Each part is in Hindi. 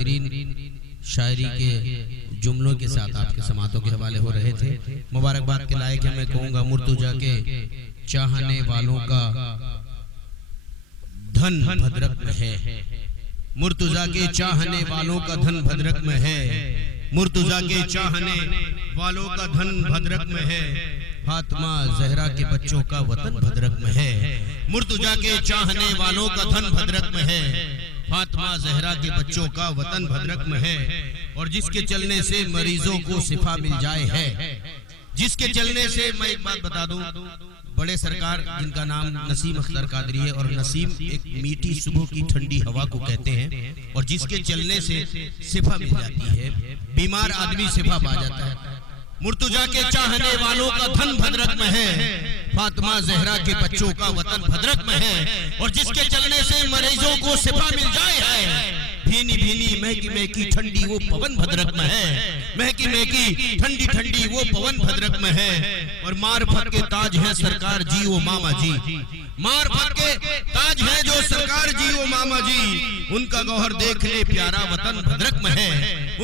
बेहतरीन शायरी के जुमलों के साथ आपके समातों के हवाले हो रहे थे। मुबारकबाद के लायक है मैं कहूँगा मुर्तुजा के चाहने वालों का धन भद्रक में है। मुर्तुजा के चाहने वालों का धन भद्रक में है। मुर्तुजा के चाहने वालों का धन भद्रक में है। फातिमा जहरा के बच्चों का वतन भद्रक में है। मुर्तुजा के चाहने वालों का धन भद्रक में है। फातिमा जहरा के बच्चों का वतन भद्रक में है। और जिसके चलने से मरीजों को शिफा मिल जाए है। जिसके चलने से मैं एक बात बता दूं, बड़े सरकार जिनका नाम नसीम अख्तर कादरी है, और नसीम एक मीठी सुबह की ठंडी हवा को कहते हैं, और जिसके चलने से शिफा मिल जाती है, बीमार आदमी शिफा पा जाता है। मुर्तुजा के चाहने वालों का धन भद्रक में है। फातिमा जहरा के बच्चों का वतन भद्रक में है। और जिसके चलने से मरीजों को शिफा मिल जाए है। भीनी भीनी महकी महकी ठंडी वो पवन भद्रक में है। महकी महकी ठंडी ठंडी वो पवन भद्रक में है। और मार्फत के ताज है सरकार जी वो मामा जी। मार्फत के ताज है जो सरकार जी वो मामा जी। उनका गौहर देख ले प्यारा वतन भद्रक में है।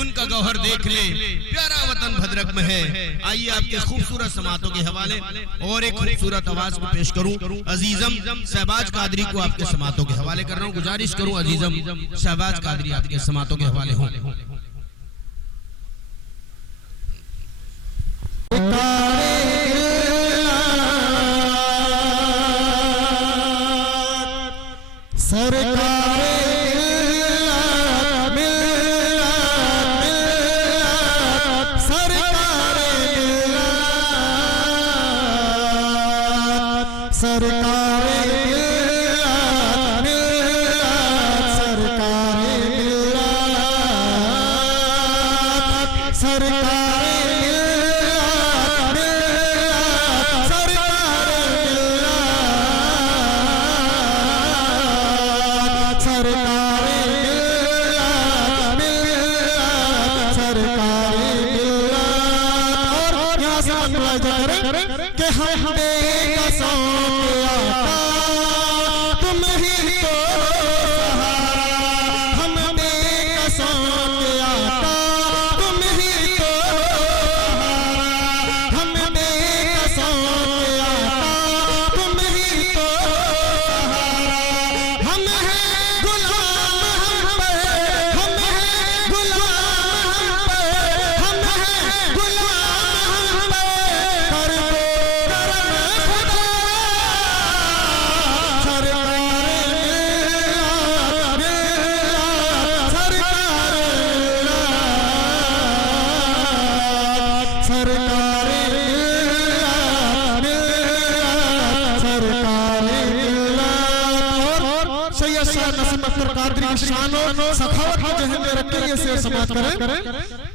उनका गौहर देख ले प्यारा वतन भद्रक में है। आइए आपके खूबसूरत समातों के हवाले और एक खूबसूरत आवाज को पेश करूं। अजीजम शहबाज कादरी को आपके समातों के हवाले कर रहा हूं। गुजारिश करूं अजीजम शहबाज कादरी आपके समातों के हवाले हों। सखावत जो है मेरे रखिए से समाज करें।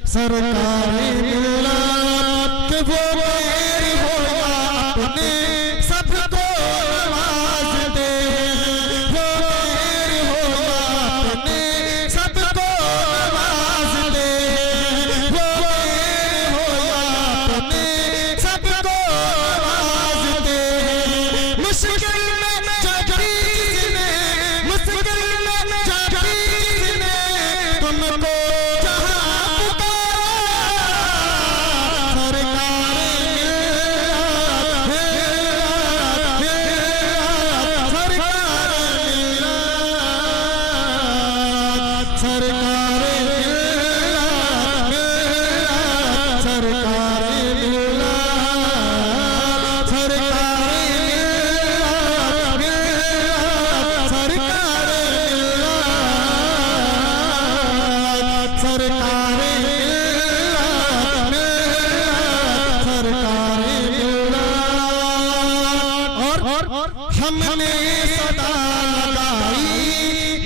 सरकारी मिलाद के वो मेरी हो या अपने सबको आवाज दे। वो मेरी हो या अपने सबको आवाज दे। वो मेरी हो या अपने सबको आवाज दे। मुश्किल में जाती जिसने, मुश्किल में जाती जिसने तुमको हमने सदा लगाई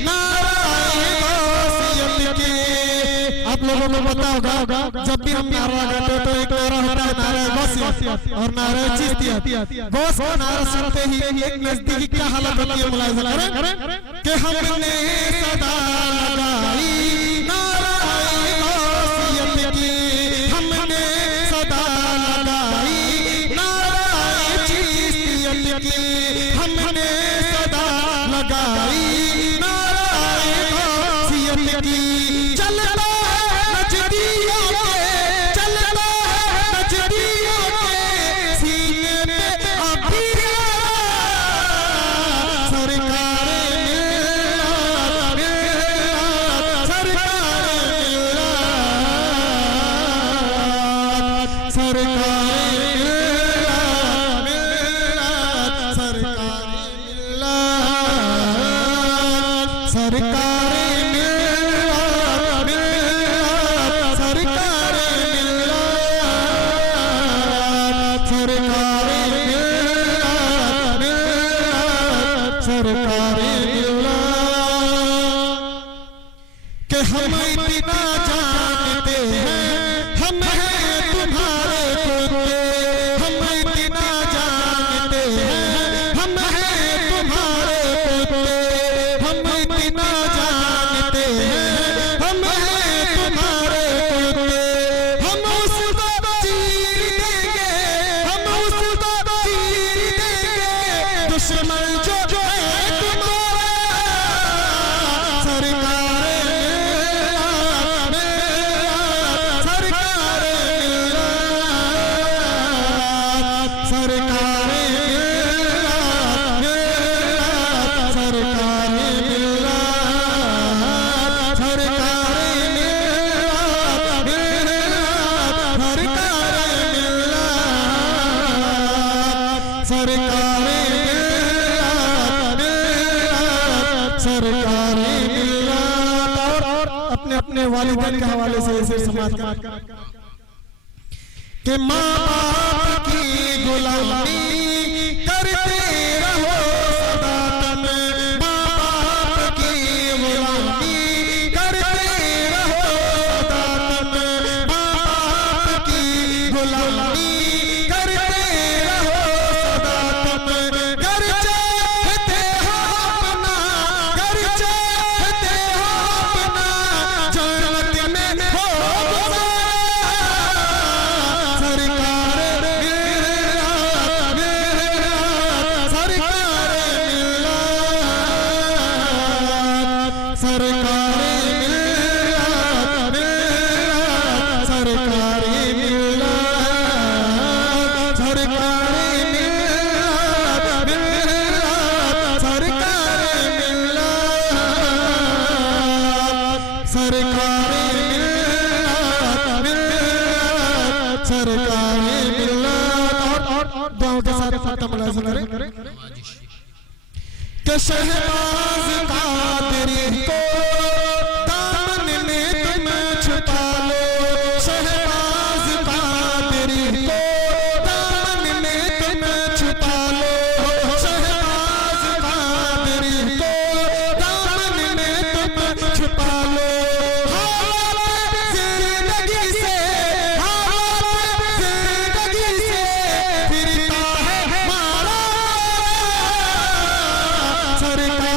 नाराए गौसियत की। आप लोगों को पता होगा जब भी हम नारा लगाते तो एक नारा होता है नाराए गौसियत और नाराए चिश्तियत। गौस का नारा सुनते ही एक नजदीकी क्या हालत होती है मुलाहिजा करें कि हमने सदा लगाई नाराए गौसियत की। हमने सदा लगाई नाराए चिश्तियत की। हमने सदा लगाई नाराए गौसियत की। सरकारे मिल्ला कि हम इतना जानते हैं हम हैं तुम्हारे कुत्ते, हम इतना जानते हैं हम हैं तुम्हारे कुत्ते, हम इतना जानते हैं हम हैं तुम्हारे कुत्ते, हम उसको चीर देंगे, हम उसको चीर देंगे दुश्मन जो है तुम्हारा सरकारे अपने वालिदैन के हवाले से ऐसे समाज के माँ बाप की गुलामी करते रहो सदा तुम, माँ बाप की गुलामी करते रहो सदा तुम, माँ बाप की गुलामी करते रहो सदा तुम, घर चाहते हो अपना, घर चाहते हो अपना जन्नत में हो सरकारे के शहबाज कादरी को दामन में तुम छुपा लो, शहबाज कादरी को दामन में तुम छुपा लो, शहबाज कादरी को दामन में तुम छुपा लो, जिंदगी से फिरता है मारा सरकार